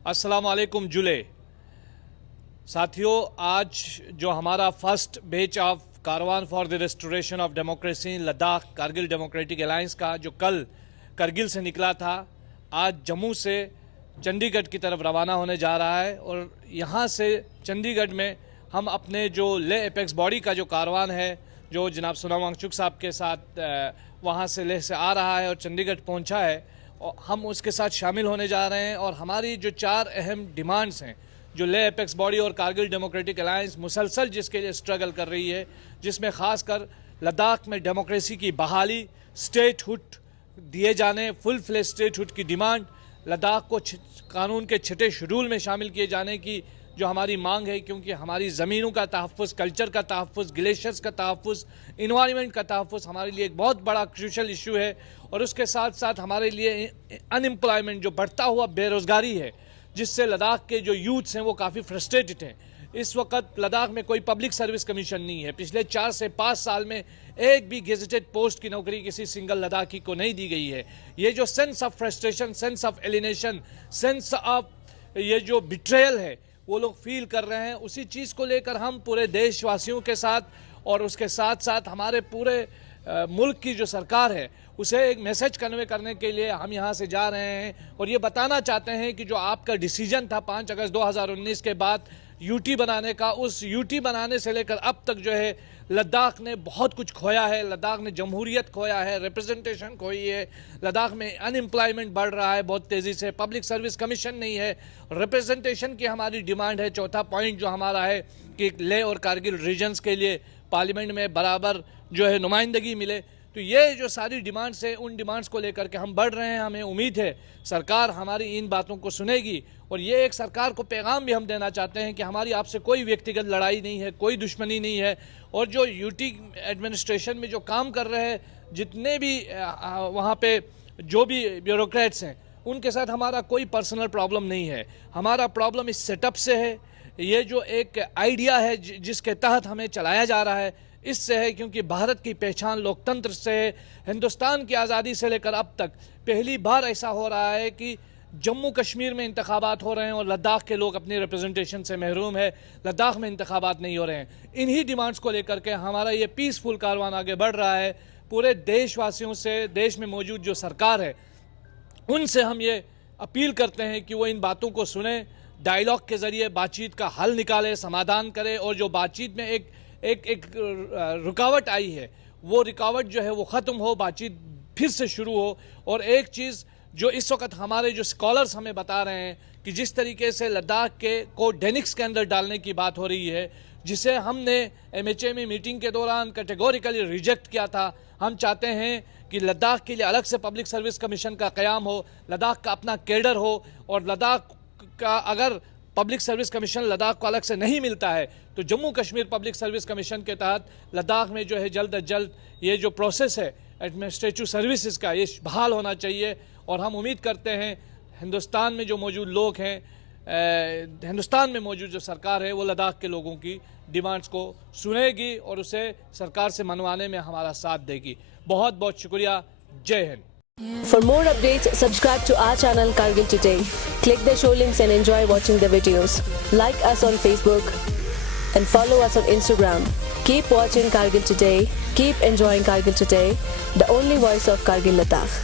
अस्सलाम वालेकुम जुले साथियों, आज जो हमारा first batch of caravan for the restoration of democracy in Ladakh Kargil democratic alliance का जो कल करगिल से निकला था, आज जम्मू से चंडीगढ़ की तरफ रवाना होने जा रहा है। और यहाँ से चंडीगढ़ में हम अपने जो लेह एपेक्स बॉडी का जो कारवान है, जो जनाब सोनम वांगचुक साहब के साथ वहाँ से लेह से आ रहा है और चंडीगढ़ पहुँचा है, और हम उसके साथ शामिल होने जा रहे हैं। और हमारी जो 4 अहम डिमांड्स हैं, जो लेह एपेक्स बॉडी और कारगिल डेमोक्रेटिक अलायंस मुसलसल जिसके लिए स्ट्रगल कर रही है, जिसमें ख़ासकर लद्दाख में डेमोक्रेसी की बहाली, स्टेटहुड दिए जाने, फुल फ्लेज स्टेटहुड की डिमांड, लद्दाख को कानून के 6ठे शेड्यूल में शामिल किए जाने की जो हमारी मांग है, क्योंकि हमारी ज़मीनों का तहफ़्फ़ुज़, कल्चर का तहफ़्फ़ुज़, ग्लेशियर्स का तहफ़्फ़ुज़, इन्वायरमेंट का तहफ़्फ़ुज़ हमारे लिए एक बहुत बड़ा क्रूशल इशू है। और उसके साथ साथ हमारे लिए अनएम्प्लॉयमेंट, जो बढ़ता हुआ बेरोज़गारी है, जिससे लद्दाख के जो यूथ्स हैं वो काफ़ी फ्रस्ट्रेटेड हैं। इस वक्त लद्दाख में कोई पब्लिक सर्विस कमीशन नहीं है। पिछले 4 से 5 साल में एक भी गेजेटेड पोस्ट की नौकरी किसी सिंगल लद्दाखी को नहीं दी गई है। ये जो sense of frustration, sense of alienation, sense of ये जो बिट्रेयल है वो लोग फील कर रहे हैं, उसी चीज़ को लेकर हम पूरे देशवासियों के साथ और उसके साथ साथ हमारे पूरे मुल्क की जो सरकार है उसे एक मैसेज कन्वे करने के लिए हम यहाँ से जा रहे हैं। और ये बताना चाहते हैं कि जो आपका डिसीजन था 5 अगस्त 2019 के बाद यूटी बनाने का, उस यूटी बनाने से लेकर अब तक जो है लद्दाख ने बहुत कुछ खोया है। लद्दाख ने जमहूरियत खोया है, रिप्रेजेंटेशन खोई है, लद्दाख में अनएम्प्लॉयमेंट बढ़ रहा है बहुत तेज़ी से, पब्लिक सर्विस कमीशन नहीं है, रिप्रेजेंटेशन की हमारी डिमांड है। चौथा पॉइंट जो हमारा है कि लेह और कारगिल रीजन्स के लिए पार्लियामेंट में बराबर जो है नुमाइंदगी मिले। तो ये जो सारी डिमांड्स हैं, उन डिमांड्स को लेकर के हम बढ़ रहे हैं। हमें उम्मीद है सरकार हमारी इन बातों को सुनेगी। और ये एक सरकार को पैगाम भी हम देना चाहते हैं कि हमारी आपसे कोई व्यक्तिगत लड़ाई नहीं है, कोई दुश्मनी नहीं है। और जो यूटी एडमिनिस्ट्रेशन में जो काम कर रहे हैं, जितने भी वहाँ पे जो भी ब्यूरोक्रेट्स हैं, उनके साथ हमारा कोई पर्सनल प्रॉब्लम नहीं है। हमारा प्रॉब्लम इस सेटअप से है, ये जो एक आइडिया है जिसके तहत हमें चलाया जा रहा है, इससे है। क्योंकि भारत की पहचान लोकतंत्र से है। हिंदुस्तान की आज़ादी से लेकर अब तक पहली बार ऐसा हो रहा है कि जम्मू कश्मीर में इंतखाबात हो रहे हैं और लद्दाख के लोग अपनी रिप्रेजेंटेशन से महरूम है, लद्दाख में इंतखाबात नहीं हो रहे हैं। इन्हीं डिमांड्स को लेकर के हमारा ये पीसफुल कारवान आगे बढ़ रहा है। पूरे देशवासियों से, देश में मौजूद जो सरकार है उनसे हम ये अपील करते हैं कि वो इन बातों को सुने, डायलॉग के ज़रिए बातचीत का हल निकाले, समाधान करे। और जो बातचीत में एक रुकावट आई है, वो रुकावट जो है वो ख़त्म हो, बातचीत फिर से शुरू हो। और एक चीज़ जो इस वक्त हमारे जो स्कॉलर्स हमें बता रहे हैं कि जिस तरीके से लद्दाख के को डेनिक्स के अंदर डालने की बात हो रही है, जिसे हमने MHA मीटिंग के दौरान कैटेगोरिकली रिजेक्ट किया था। हम चाहते हैं कि लद्दाख के लिए अलग से पब्लिक सर्विस कमीशन का क़याम हो, लद्दाख का अपना कैडर हो। और लद्दाख का अगर पब्लिक सर्विस कमीशन लद्दाख को अलग से नहीं मिलता है तो Jammu Kashmir public service commission के तहत लद्दाख में जो है जल्द अज जल्द ये जो प्रोसेस है एडमिनिस्ट्रेटिव सर्विसेज का, ये बहाल होना चाहिए। और हम उम्मीद करते हैं हिंदुस्तान में जो मौजूद लोग हैं, हिंदुस्तान में मौजूद जो सरकार है, वो लद्दाख के लोगों की डिमांड्स को सुनेगी और उसे सरकार से मनवाने में हमारा साथ देगी। बहुत बहुत शुक्रिया। जय Hind. For more updates, subscribe to our channel Kargil Today. Click the show links and enjoy watching the videos. Like us on Facebook and follow us on Instagram. Keep watching Kargil Today. Keep enjoying Kargil Today, the only voice of Kargil Ladakh.